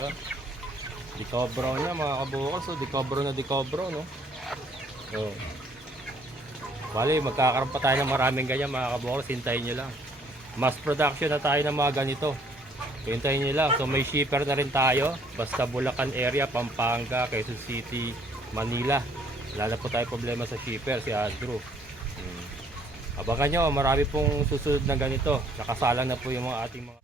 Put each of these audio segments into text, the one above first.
Oh, Decobro niya mga kabukas. So, Decobro no. Oh. Bali, magkakaroon pa tayo ng maraming ganyan mga kabukas. Hintayin nyo lang. Mass production na tayo ng mga ganito. Hintayin nyo lang. So, may shipper na rin tayo. Basta Bulacan area, Pampanga, Quezon City, Manila. Wala na po tayo problema sa shipper, si Andrew. Abangan nyo, marami pong susunod na ganito. Nakasalang na po yung mga ating mga...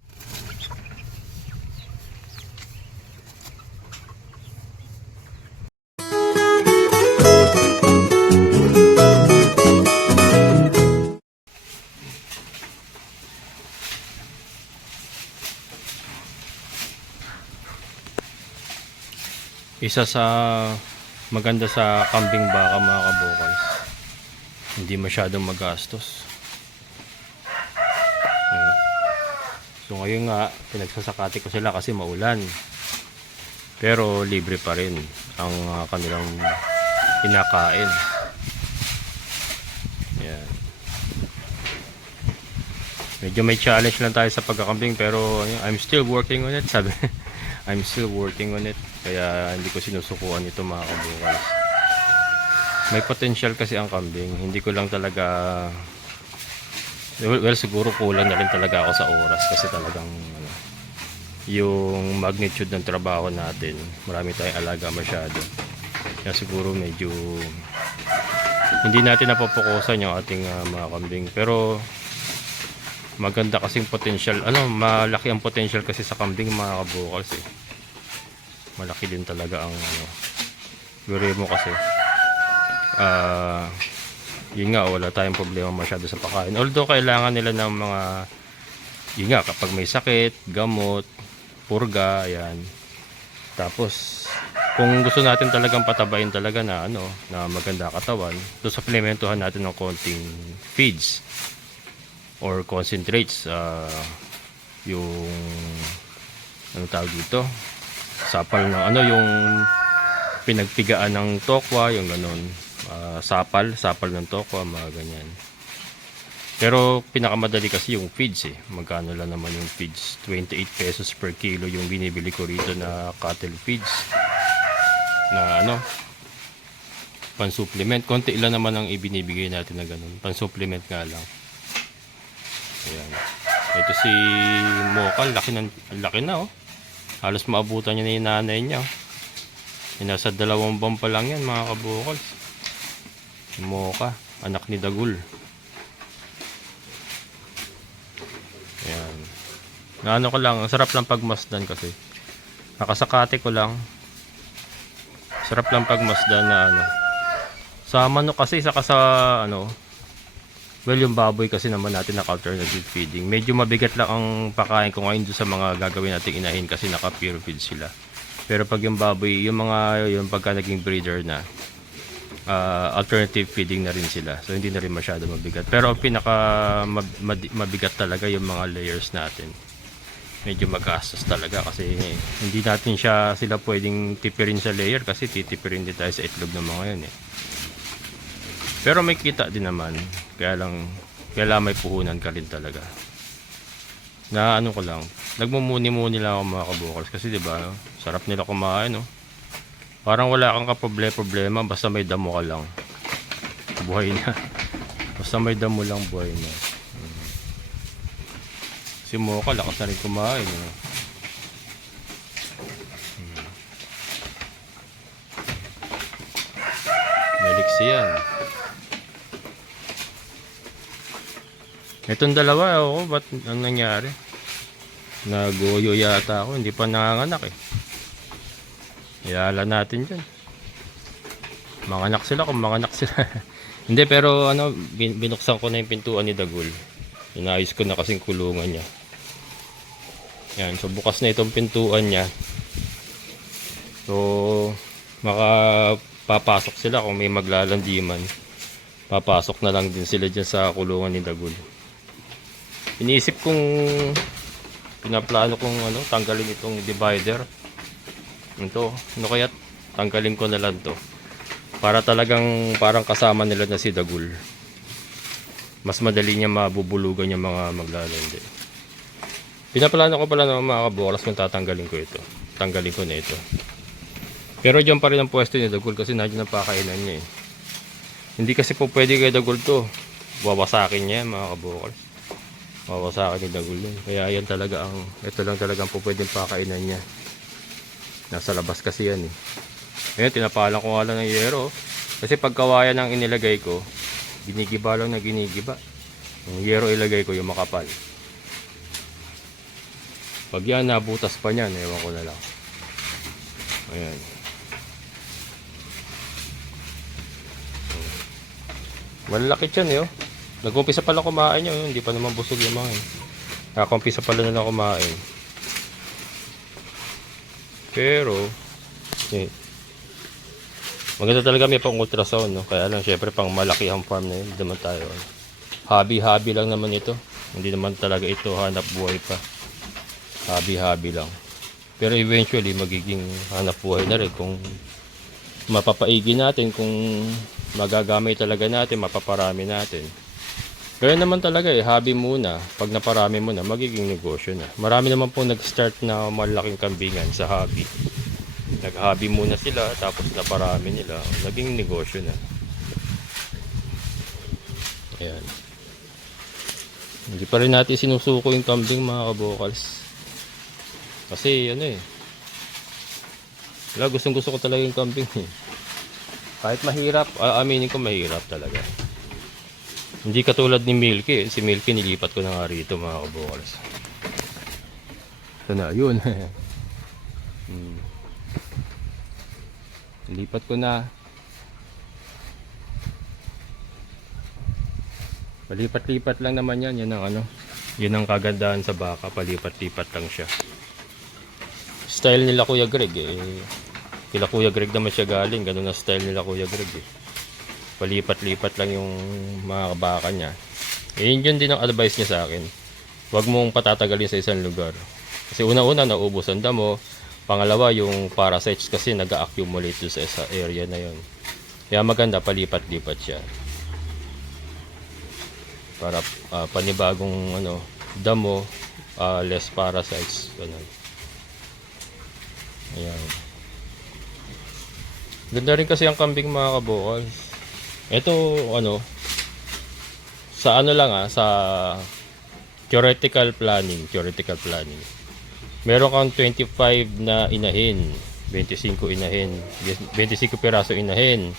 Isa sa maganda sa kambing baka mga kabukals, hindi masyadong magastos. So ngayon nga pinagsasakati ko sila kasi maulan, pero libre pa rin ang kanilang kinakain. Yan. Medyo may challenge lang tayo sa pagkakambing, pero I'm still working on it, sabi. I'm still working on it, kaya hindi ko sinusukuan ito mga kabukals. May potential kasi ang kambing, hindi ko lang talaga, well siguro kulang na rin talaga ako sa oras kasi talagang yung magnitude ng trabaho natin, marami tayong alaga masyado, kaya siguro medyo hindi natin napopokusan yung ating mga kambing. Pero maganda kasing potential, malaki ang potential kasi sa kambing mga kabukals eh. Malaki din talaga ang biro mo kasi yun nga, wala tayong problema masyado sa pagkain, although kailangan nila ng mga yun nga, kapag may sakit, gamot, purga, ayan. Tapos kung gusto natin talagang patabain talaga na na maganda katawan, so supplementuhan natin ng konting feeds or concentrates, yung tawag dito, sapal ng yung pinagpigaan ng tokwa, yung ganun, sapal ng tokwa, mga ganyan. Pero pinakamadali kasi yung feeds eh. Magkano lang naman yung feeds? 28 pesos per kilo yung binibili ko rito na cattle feeds na pan-supplement. Konti lang naman ang ibinibigay natin na ganun, pan-supplement nga lang. Ayan. Ito si Mocha, laki na halos maabutan niya na yung nanay niya. Nasa 2 buwan pa lang yan mga kabukals. Si Mocha, anak ni Dagul. Ayan. Na ko lang, ang sarap lang pagmasdan kasi. Nakasakate ko lang. Sarap lang pagmasdan na sa manok kasi, saka sa well, yung baboy kasi naman natin naka-alternative feeding. Medyo mabigat lang ang pakain ko ngayon sa mga gagawin nating inahin kasi naka-pure feed sila. Pero pag yung baboy, yung pagka naging breeder na, alternative feeding na rin sila. So hindi na rin masyado mabigat. Pero ang pinaka mabigat talaga yung mga layers natin. Medyo magastos talaga kasi hindi natin sila pwedeng tipirin sa layer kasi titipirin din tayo sa itlog ng mga yun eh. Pero may kita din naman. Kaya lang may puhunan ka rin talaga. Na ko lang, nagmumuni-muni lang ako mga kabukals kasi diba, sarap nila kumain Parang wala kang problema basta may damo ka lang. Buhay na. Basta may damo lang, buhay na. Si Mocha lakas na rin kumain May liksi yan. Itong dalawa, ba't ang nangyari? Naguyo yata ako, hindi pa nanganganak eh. Iyala natin dyan. Manganak sila kung manganak sila. Hindi, pero binuksan ko na yung pintuan ni Dagul. Inayos ko na kasing kulungan niya. Yan, so bukas na itong pintuan niya. So, makapapasok sila kung may maglalandiman. Papasok na lang din sila dyan sa kulungan ni Dagul. Iniisip kong pinaplano kong tanggalin itong divider. Kaya tanggalin ko na lang to para talagang parang kasama nila na si Dagul. Mas madali niya mabubulugan yung mga maglalandi. Pinaplano ko pala ng mga kabukals kung tatanggalin ko ito. tanggalin ko na ito. Pero dyan pa rin ang pwesto ni Dagol kasi nandiyan ang pakainan niya eh. Hindi kasi po pwede kay Dagol to. Wawasakin niya mga kabukal. Wawasakin ni Dagol yun. Kaya yan talaga ito lang talaga ang po pwedeng pakainan niya. Nasa labas kasi yan eh. Ngayon, tinapalan ko nga lang ng yero. Kasi pagkawayan ang inilagay ko, ginigiba lang na ginigiba. Yung yero ilagay ko yung makapal. Pag yan nabutas pa niyan, ewan ko na lang. Ayan. Malaki yan eh oh. Nag-umpisa pala kumain yun. Hindi pa naman busog yung mga yun. Nakakumpisa pala na lang kumain. Pero eh, maganda talaga may pang ultrasound no? Kaya lang syempre pang malaki ang farm na yun. Hindi naman tayo hobby lang naman ito. Hindi naman talaga ito hanap buhay pa. Hobby lang. Pero eventually magiging hanap buhay na rin kung mapapaigi natin, kung magagamay talaga natin, mapaparami natin. Kaya naman talaga hobby muna. Pag naparami mo na, magiging negosyo na. Marami naman po nag-start na malaking kambingan sa hobby. Nag-hobby muna sila, tapos naparami nila. Naging negosyo na. Ayan. Hindi pa rin natin sinusuko yung kambing mga kabokals. Kasi wala, gustong gusto ko talaga yung kambing eh. Kahit mahirap, aminin ko mahirap talaga. Hindi katulad ni Milky. Si Milky nilipat ko na nga rito mga kabokals. Ito na, yun. Nilipat ko na. Palipat-lipat lang naman yan. Yan ang yun ang kagandahan sa baka. Palipat-lipat lang siya. Style nila Kuya Greg eh. Kila Kuya Greg naman siya galing. Ganun ang style nila Kuya Greg eh. Palipat-lipat lang yung mga baka niya. Eh, yun din ang advice niya sa akin. Huwag mong patatagalin sa isang lugar. Kasi una-una naubos ang damo. Pangalawa, yung parasites kasi nag-accumulate sa area na yun. Kaya maganda palipat-lipat siya. Para panibagong damo, less parasites. Ganun. Ayan. Ganda rin kasi ang kambing mga kabukal. Ito sa sa theoretical planning. Meron kang 25 na inahin, 25 inahin, 25 piraso inahin.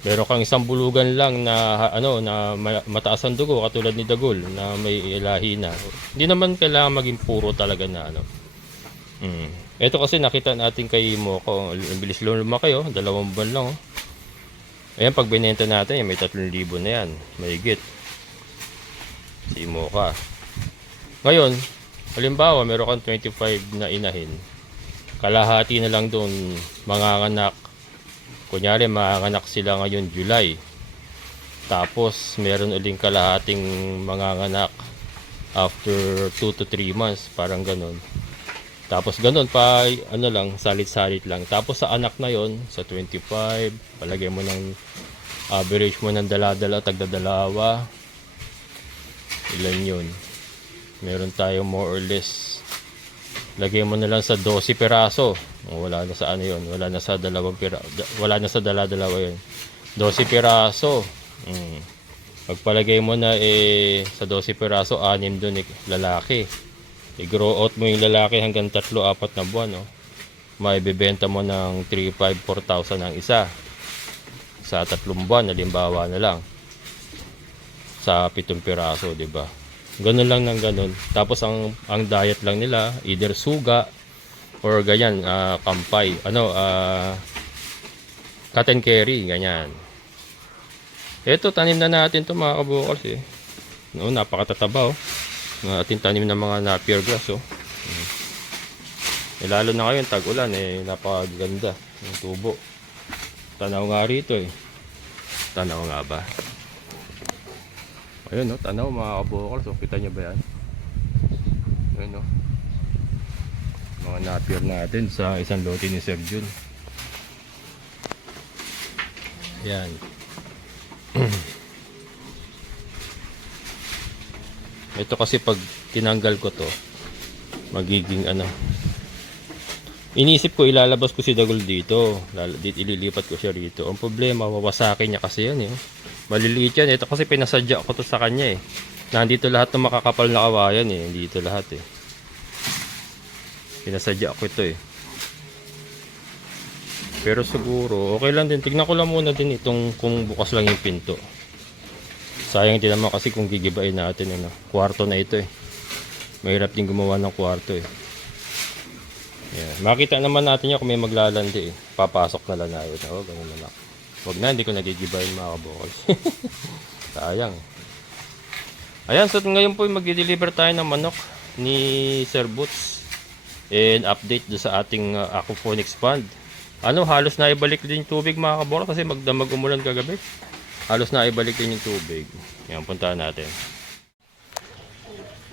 Meron kang isang bulugan lang na na mataas ang dugo katulad ni Dagol na may ilahi na. Hindi naman kailangan maging puro talaga na Ito kasi nakita natin kay Moko, ang bilis lumaki 2 buwan lang Ayan, pag binenta natin, may 3,000 na yan. Mahigit. Si Mocha. Ngayon, halimbawa, meron kang 25 na inahin. Kalahati na lang doon manganganak. Kunyari, manganganak sila ngayon July. Tapos, meron uling kalahating manganganak after 2 to 3 months. Parang ganun. Tapos, ganun pa, salit-salit lang. Tapos, sa anak na yon sa 25, palagay mo ng average mo ng tagdadalawa. Ilan yun? Meron tayong more or less. Lagay mo na lang sa 12 piraso. Wala na sa wala na sa wala na sa dala-dalawa yun. 12 piraso. Pagpalagay mo na sa 12 piraso, 6 dun lalaki. I-grow out mo yung lalaki hanggang 3-4 na buwan, may bibenta mo ng 3,500-4,000 ang isa. Sa 3 buwan, halimbawa na lang. Sa 7 piraso, di ba? Ganun lang ng ganun. Tapos ang diet lang nila, either suga or ganyan, kampay. Cotton carry, ganyan. Ito, tanim na natin to mga kabukals napakatataba ating tanim ng mga Napier grass lalo na ngayon tag-ulan napakaganda yung tubo. Tanaw nga rito tanaw nga ba? Ayun tanaw mga kabukals kita nyo ba yan? Ayun mga Napier natin sa isang lote ni Sir Jun. Yan. Ito kasi pag tinanggal ko to magiging Inisip ko ilalabas ko si Dagol dito. Ililipat ko siya rito. Ang problema, wawasakin niya kasi yan eh. Maliliit yan. Ito kasi pinasadya ko to sa kanya eh. Nandito lahat ng makakapal na kawayan eh. Dito lahat eh. Pinasadya ko ito eh. Pero siguro, okay lang din. Tignan ko lang muna din itong kung bukas lang yung pinto. Sayang din naman kasi kung gigibain natin ano. Kwarto na ito eh. Mahirap din gumawa ng kwarto eh. Yan. Makita naman natin yan kung may maglalandi eh. Papasok na lang na yun. Oh, ganun na lang. Huwag na, hindi ko nagigibayin mga kabukals. Sayang eh. Ayan, so ngayon po mag-deliver tayo ng manok ni Sir Boots. And update do sa ating aquaponics pond. Ano, halos na ibalik din yung tubig mga kabukals kasi magdamag umulan kagabi. Halos na ibalik din yung tubig. Yan, puntahan natin.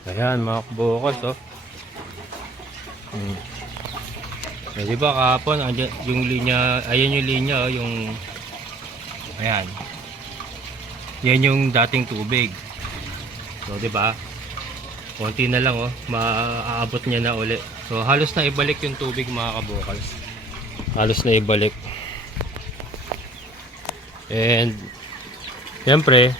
Ayan mga kabukals oh. Eh, di ba kahapon andyan, yung linya, ayan yung linya oh, yung ayan. Yan yung dating tubig. So, di ba? Konti na lang oh, maaabot niya na uli. So, halos na ibalik yung tubig mga kabukals. Halos na ibalik. And siyempre,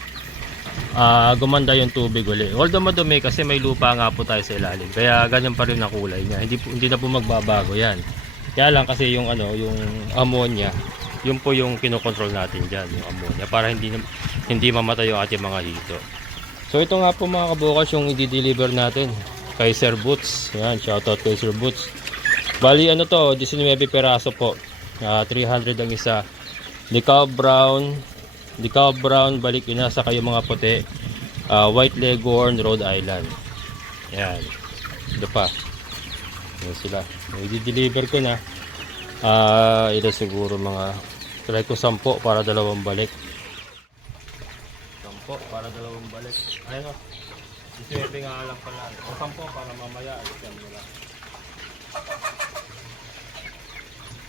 gumanda yung tubig uli. Although madumi kasi may lupa nga po tayo sa ilalim. Kaya ganyan pa rin ang kulay niya. Hindi na po magbabago yan. Kaya lang kasi yung ano, yung ammonia, yun po yung kinokontrol natin diyan, yung ammonia para hindi mamatay yung ating mga hito. So ito nga po mga kabukals yung i-deliver natin kay Sir Boots. Yan, shoutout kay Sir Boots. Bali ano to, 19 peraso po. 300 ang isa. Decal brown, balik yun nasa kayo mga puti. White Leghorn, Rhode Island. Yan. Ito pa. Yan sila. I-deliver ko na. Ito siguro mga try ko 10 para 2 balik. 10 para 2 balik. Ayun o. Iswebe nga lang pala. O 10 para mamaya. Isyan mo lang.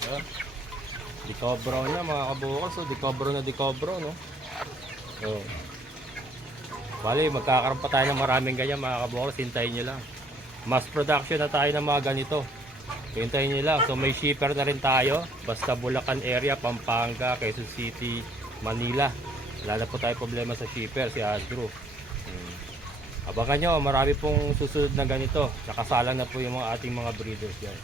Ayan. Decobro na mga kabukals. So, decobro no. So, bali magkakaroon pa tayo ng maraming ganyan mga kabukals. Hintayin nyo lang. Mass production na tayo ng mga ganito. Hintayin nyo lang. So may shipper na rin tayo. Basta Bulacan area, Pampanga, Quezon City, Manila. Wala na po tayo problema sa shipper, si Andrew. Abangan nyo, marami pong susunod na ganito. Nakasalang na po yung mga ating mga breeders dyan.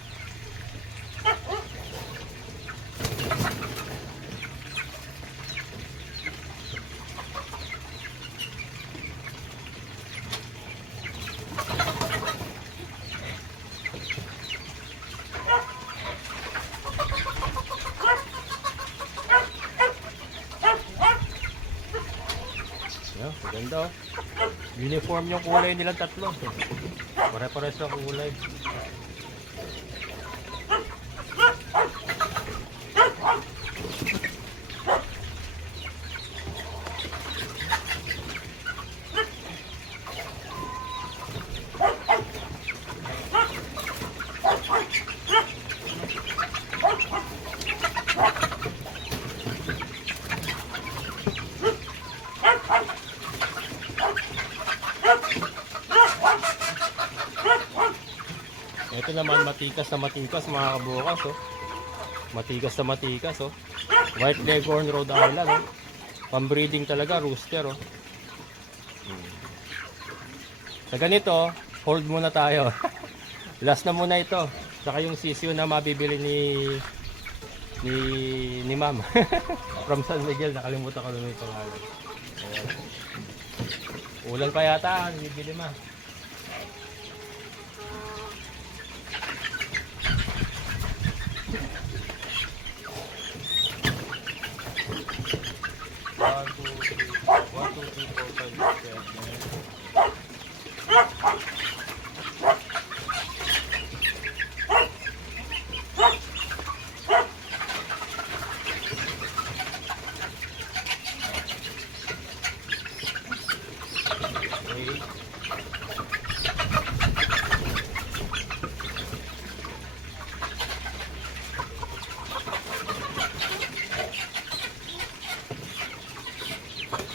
Maganda oh. Uniform yung kulay nilang tatlo. Pare-pares ang kulay. Ito naman matikas na matikas mga kabukas oh. Matikas na matikas oh. White Leghorn, Rhode Island oh. Pambreeding talaga, rooster oh. Sa ganito, hold muna tayo. Last na muna ito. Saka yung sisiyo na mabibili ni Ma'am. From San Miguel, nakalimutan ko lang yung pangalan. Ulan pa yata, bibili ma.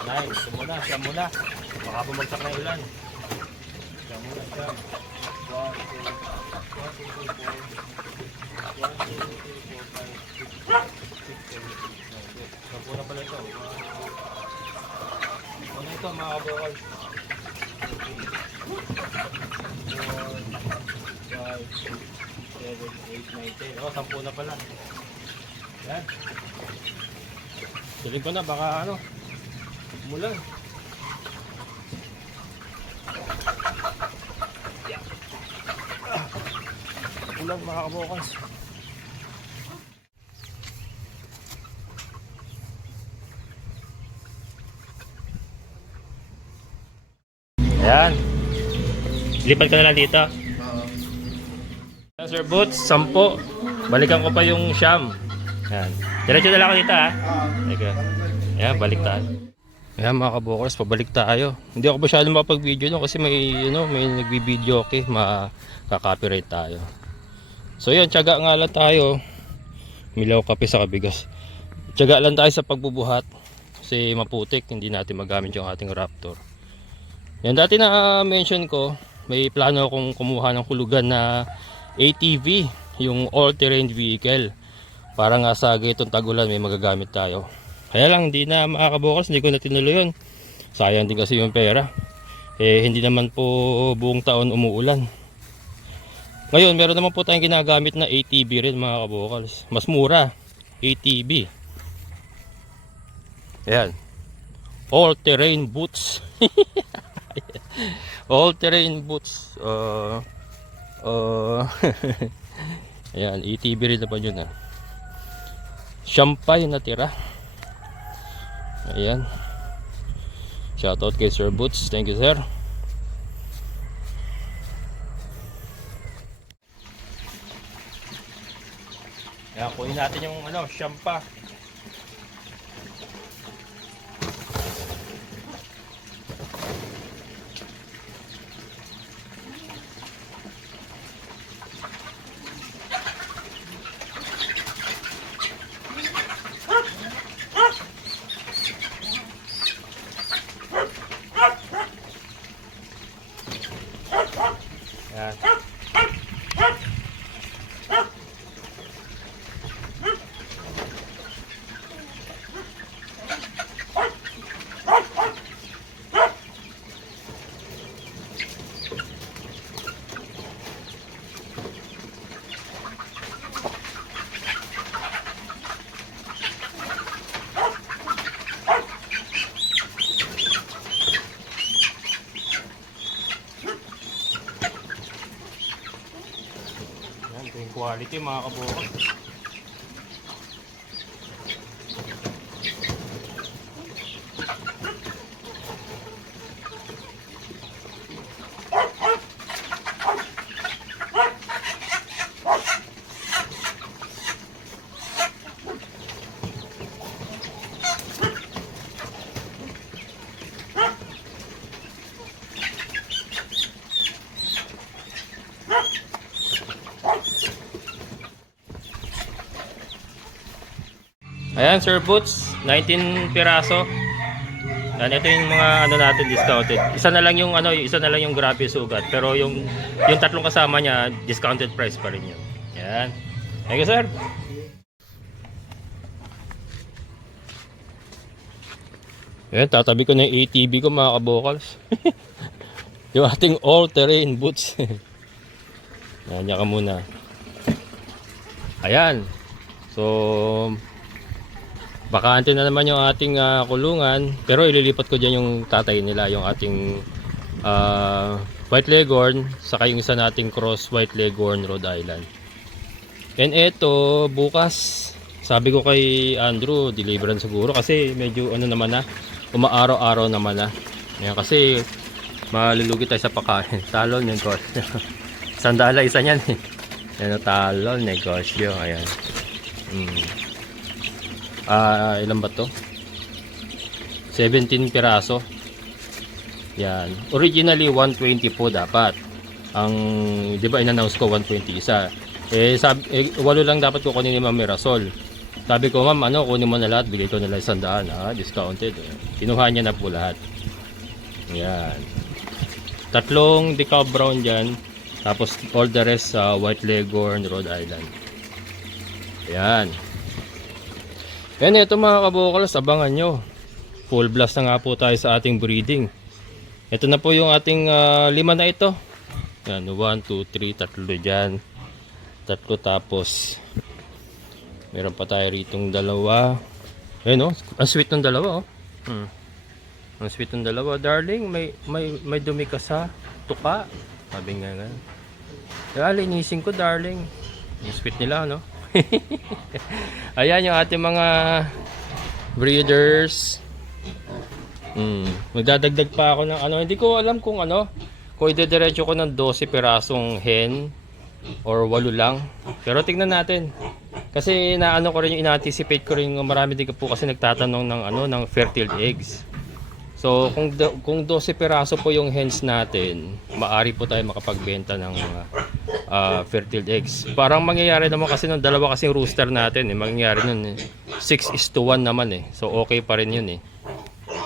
Nice, siya muna. Baka bumagsak na ulan. Siya muna siya. 1, 2, 3, 4. 1, 2, 3, 4. 1, 2, 3, 4. 7, 8, 9, 10. Oh, 10 na pala. Yan. Siling ko na, baka ano, umulan. Ulan mga kabokals. Ayan. Lipat ka na lang dito. Sir Boots, 10. Balikan ko pa yung siyam. Ayan. Diretso na lang ako dito ha. Teka. Ayan, balik tayo. Ayan mga kabokers, pabalik tayo. Hindi ako masyadong makapag-video no, kasi may, may nagbi-video okay, makaka-copyright tayo. So yun, tiyaga nga lang tayo. Milaw kape sa kabigas. Tiyaga lang tayo sa pagbubuhat. Kasi maputik, hindi natin magamit yung ating Raptor. Yan, dati na mention ko, may plano akong kumuha ng hulugan na ATV, yung all-terrain vehicle. Para nga sa gitong tagulan may magagamit tayo. Kaya lang, hindi na makakabukas, hindi ko na tinuloy yun. Sayang din kasi yung pera. Hindi naman po buong taon umuulan. Ngayon, meron naman po tayong ginagamit na ATV rin mga kabukals. Mas mura, ATV. Ayan. All-terrain boots. All-terrain boots. Ayan, ATV rin naman yun ah. Champagne na tira. Ayan. Shoutout kay Sir Boots. Thank you sir. Ayan, kunin natin yung champa. Ayan. Ito yung quality mga kabukal. Ayan Sir Boots, 19 piraso. Yan, ito yung mga natin discounted. Isa na lang yung isa na lang yung grabe sugat, pero yung tatlong kasama niya discounted price pa rin yun. Yan. Thank you sir. Yan, tatabi ko na yung ATV ko mga kabokals. Yung ating all-terrain boots. Yan, ka muna. Ayan. So bakante na naman yung ating kulungan, pero ililipat ko dyan yung tatay nila, yung ating White Leghorn, saka yung isa nating Cross White Leghorn Rhode Island. And eto, bukas, sabi ko kay Andrew, deliveran siguro kasi medyo naman na, umaaraw-araw naman na. Yan, kasi malulugi tayo sa pagkain. Talon, negosyo. Sandala isa niyan eh. Yan, talon, negosyo. Ayan. Ilan ba to? 17 piraso. Yan. Originally 120 po dapat. Ang 'di ba in-announce ko 120 isa. Walo lang dapat ko kunin ni Ma'am Mirasol. Sabi ko, ma'am, kunin mo na lahat, bigay ko na lang 100. Discounted. Kinuha niya na po lahat. Yan. Tatlong decal brown diyan. Tapos all the rest sa White Leghorn Rhode Island. Yan. Yan, ito mga kabukals, abangan nyo. Full blast na nga po tayo sa ating breeding. Ito na po yung ating 5 na ito. Yan, 1, 2, 3, tatlo dyan. Tatlo, tapos meron pa tayo ritong dalawa. Ayun, oh, ang sweet ng dalawa, oh. Ang sweet ng dalawa, darling. May dumi ka sa tuka. Sabi nga nga. Kaya linisin ko, darling. Yung sweet nila, no? Ayan yung ating mga breeders. Magdadagdag pa ako ng ano. Hindi ko alam kung ano. Kung idediretso ko ng 12 pirasong hen or 8 lang. Pero tignan natin. Kasi inaano ko rin yung ina-anticipate ko rin, marami din po kasi nagtatanong ng ano, ng fertile eggs. So kung 12 piraso po yung hens natin, maari po tayo makapagbenta ng fertile eggs. Parang mangyayari naman kasi ng dalawa kasing rooster natin, mangyayari nun 6:1 naman eh. So okay pa rin yun eh.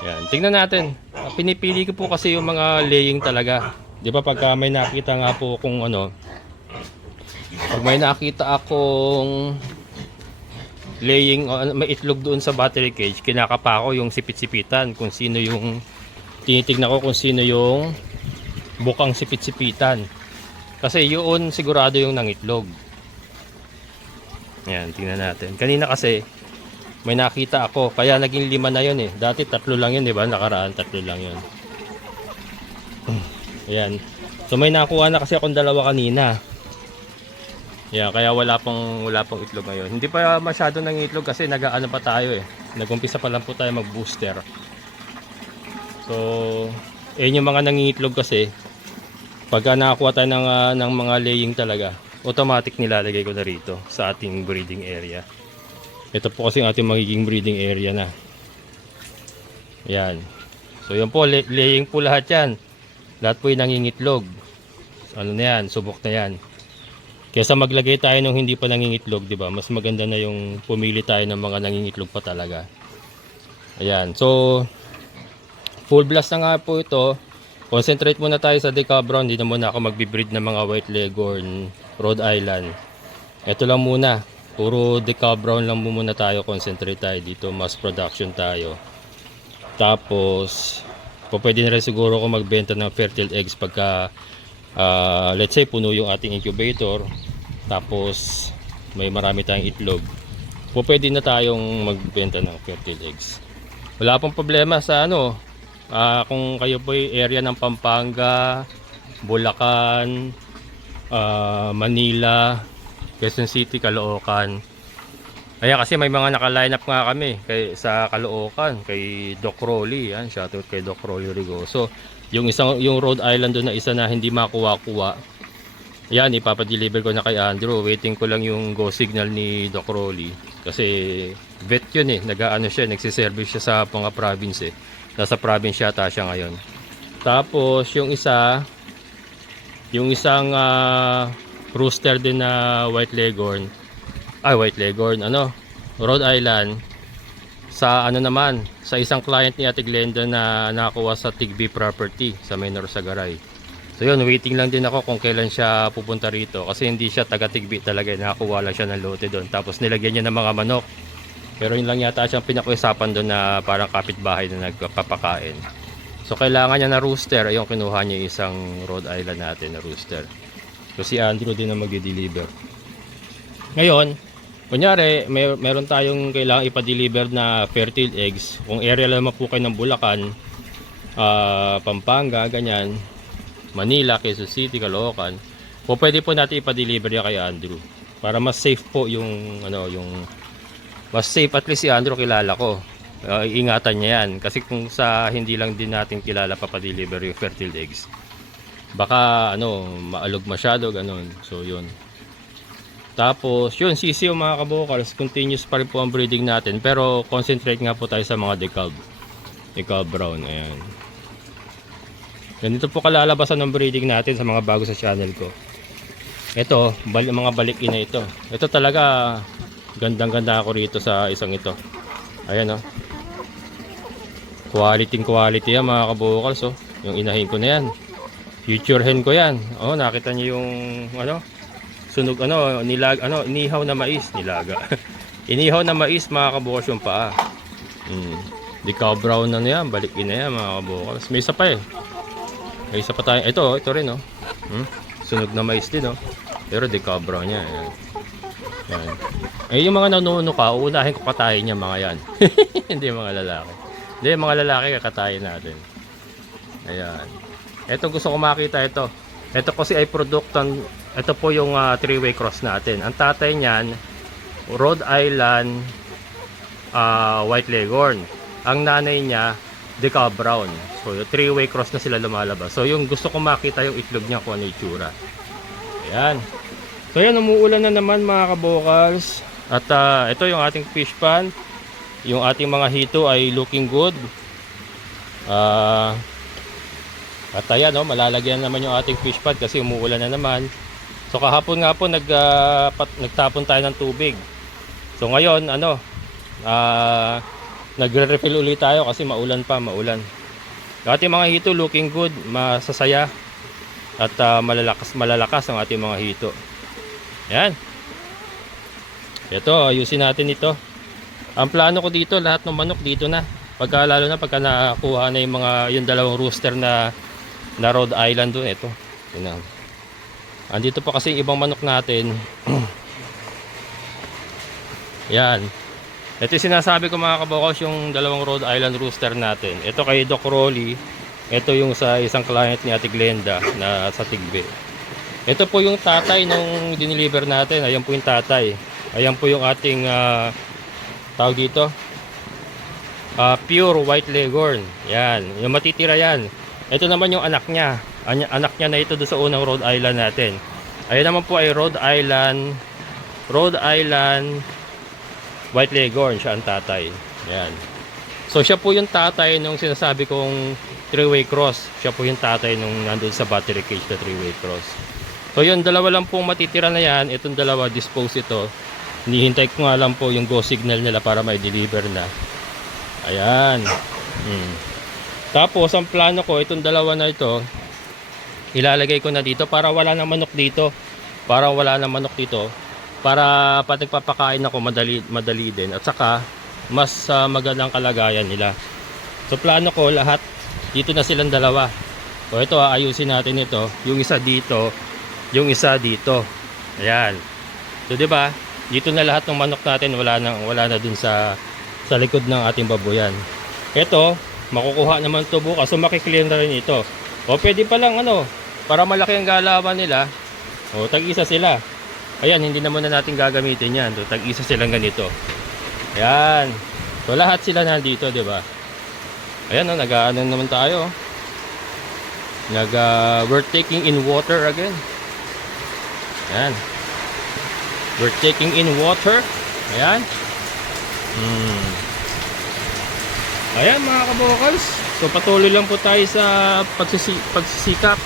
Yan, tingnan natin. Pinipili ko po kasi yung mga laying talaga. 'Di ba pagka may nakita nga po kung ano, pag may nakita akong laying, may itlog doon sa battery cage, kinakapa ko yung sipit-sipitan kung sino yung, tinitignan ko kung sino yung bukang sipit-sipitan, kasi yun sigurado yung nangitlog. Yan, tingnan natin. Kanina kasi may nakita ako, kaya naging 5 na yun eh. Dati 3 lang yun, di ba? Nakaraan 3 lang yun. Ayan, so may nakuha na kasi akong 2 kanina. Yeah, kaya wala pong itlog ngayon. Hindi pa masyado nang itlog kasi nag-aano pa tayo eh. Nag-umpisa pa lang po tayo mag-booster. So, yung mga nangingitlog kasi pagka nakakuha tayo ng mga laying talaga, automatic nilalagay ko na rito sa ating breeding area. Ito po kasi ang ating magiging breeding area na. Yan. So, yun po, laying po lahat yan. Lahat po yung nangingitlog. Ano na yan, subok na yan. Kaysa maglagay tayo ng hindi pa nangingitlog, di ba? Mas maganda na yung pumili tayo ng mga nangingitlog pa talaga. Ayan. So, full blast na nga po ito. Concentrate muna tayo sa Decal Brown. Hindi na muna ako magbe-breed ng mga White Leghorn, Rhode Island. Ito lang muna. Puro Decal Brown lang muna tayo. Concentrate tayo dito. Mass production tayo. Tapos, pwede na rin siguro ako magbenta ng fertile eggs pagka let's say puno yung ating incubator, tapos may marami tayong itlog, pwede na tayong magbenta ng fertile eggs. Wala pong problema sa ano, kung kayo po yung area ng Pampanga, Bulacan, Manila, Quezon City, Caloocan. Ayan, kasi may mga naka-line up nga kami sa Caloocan, kay Doc Rolly. Yan, shoutout kay Doc Rolly Rigoso. Yung Rhode Island doon na isa na hindi makuha-kuha, yan, ipapadeliver ko na kay Andrew. Waiting ko lang yung go signal ni Doc Rolly, kasi vet yun eh, nag-ano siya, nagsiservice siya sa mga province eh. Nasa province yata siya ngayon. Tapos yung isang rooster din na White Leghorn, Rhode Island, sa ano naman, sa isang client ni Ate Glenda na nakuha sa Tigby property sa Menor Sagaray. So yun, waiting lang din ako kung kailan siya pupunta rito, kasi hindi siya taga Tigby talaga, nakakuha lang siya ng lote doon, tapos nilagyan niya ng mga manok. Pero yun lang yata siyang pinakiusapan doon na parang kapitbahay na nagpapakain. So kailangan niya na rooster, ayun, kinuha niya isang Rhode Island natin na rooster. So si Andrew din na mag-deliver. Ngayon, kunyari, meron tayong kailangan ipa-deliver na fertile eggs. Kung area lang po kayo ng Bulacan, Pampanga, ganyan, Manila, Quezon City, Caloocan, pwede po natin ipa-deliver yan kay Andrew. Para mas safe po yung, mas safe, at least si Andrew kilala ko. Ingatan niya yan. Kasi kung sa hindi lang din natin kilala pa-deliver yung fertile eggs, baka, maalog masyado, ganun. So, yun. Tapos, yun, sisiyo mga kabokals, continuous pa rin po ang breeding natin, pero concentrate nga po tayo sa mga Decal Brown. Ayan. Ganito po kalalabasan ng breeding natin sa mga bago sa channel ko. Ito, mga balik-ina ito. Ito talaga, gandang-ganda ako rito sa isang ito. Ayan, quality yan mga kabokals, yung inahin ko na yan. Future hen ko yan. Nakita niyo yung, sunog, inihaw na mais, nilaga. Inihaw na mais mga kabokals yung paa. Decal Brown na yan, balik na yan mga kabokals. May isa pa eh. May isa pa tayo. Ito rin sunog na mais din, oh. Pero decab brown niya. Ayan. Ayan. Eh, yung mga nanunuka, uunahin ko katayin niya mga yan. Hindi mga lalaki. Hindi, mga lalaki kakatayin natin. Ayan. Ito gusto ko makita ito. Ito kasi ay produktan. Ito po yung three-way cross natin. Ang tatay niyan, Rhode Island White Leghorn. Ang nanay niya, decab brown. So, yung three-way cross na sila lumalabas. So, yung gusto ko makita yung itlog niya kung ano yung itsura. Ayan. So, ayan, umuulan na naman mga kabokals. At ito yung ating fish pan. Yung ating mga hito ay looking good. At ayan, oh, malalagyan naman yung ating fish pan kasi umuulan na naman. So kahapon nga po nagtapon tayo ng tubig. So ngayon nagre-refill ulit tayo kasi maulan. Yung ating mga hito looking good, masasaya. At malalakas ang ating mga hito. Ayan. Ito, ayusin natin ito. Ang plano ko dito, lahat ng manok dito na. Lalo na pagka nakuha na yung dalawang rooster na Rhode Island doon. Ito. Yun. Andito pa kasi ibang manok natin. Yan. Ito yung sinasabi ko mga kabokos, yung dalawang Rhode Island rooster natin. Ito kay Doc Rolly. Ito yung sa isang client ni Ate Glenda na sa Tigbe. Ito po yung tatay nung dineliver natin. Ayan po yung tatay. Ayan po yung ating tawag dito. Pure White Leghorn. Yan. Yung matitira yan. Ito naman yung anak niya. Anak niya na ito doon sa unang Rhode Island natin. Ayan naman po ay Rhode Island White Leghorn. Siya ang tatay. Yan. So siya po yung tatay nung sinasabi kong three-way cross. Siya po yung tatay nung nandun sa battery cage na three-way cross. So yun, dalawa lang pong matitira na yan. Itong dalawa, dispose ito. Hinihintay ko nga lang po yung go signal nila para may deliver na. Ayan. Tapos ang plano ko, itong dalawa na ito, ilalagay ko na dito para wala nang manok dito. Para pag nagpapakain ako madali din. At saka mas magandang kalagayan nila. So plano ko lahat dito na silang dalawa. So ito, ayusin natin ito. Yung isa dito, yung isa dito. Ayan. So 'di ba? Dito na lahat ng manok natin, wala na dun sa likod ng ating baboyan. Ito, makukuha naman to bukas. So makiklear na rin ito. O pwede pa lang para malaki ang galawan nila. O tag-isa sila. Ayan, hindi na muna natin gagamitin yan. So, tag-isa silang ganito. Ayan. So lahat sila nandito, 'di ba? Ayan, nag-aano naman tayo. We're taking in water again. Ayan. We're taking in water. Ayan. Ayan mga kabokals. So patuloy lang po tayo sa pagsisikap.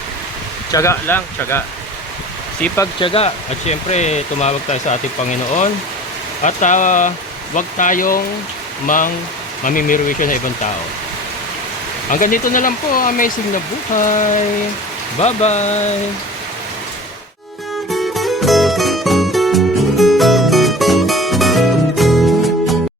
Tiyaga lang, tiyaga. Sipag, tiyaga. At syempre tumawag tayo sa ating Panginoon. At wag tayong mamimirwisyo na ibang tao. Hanggang dito na lang po. Amazing na buhay. Bye bye.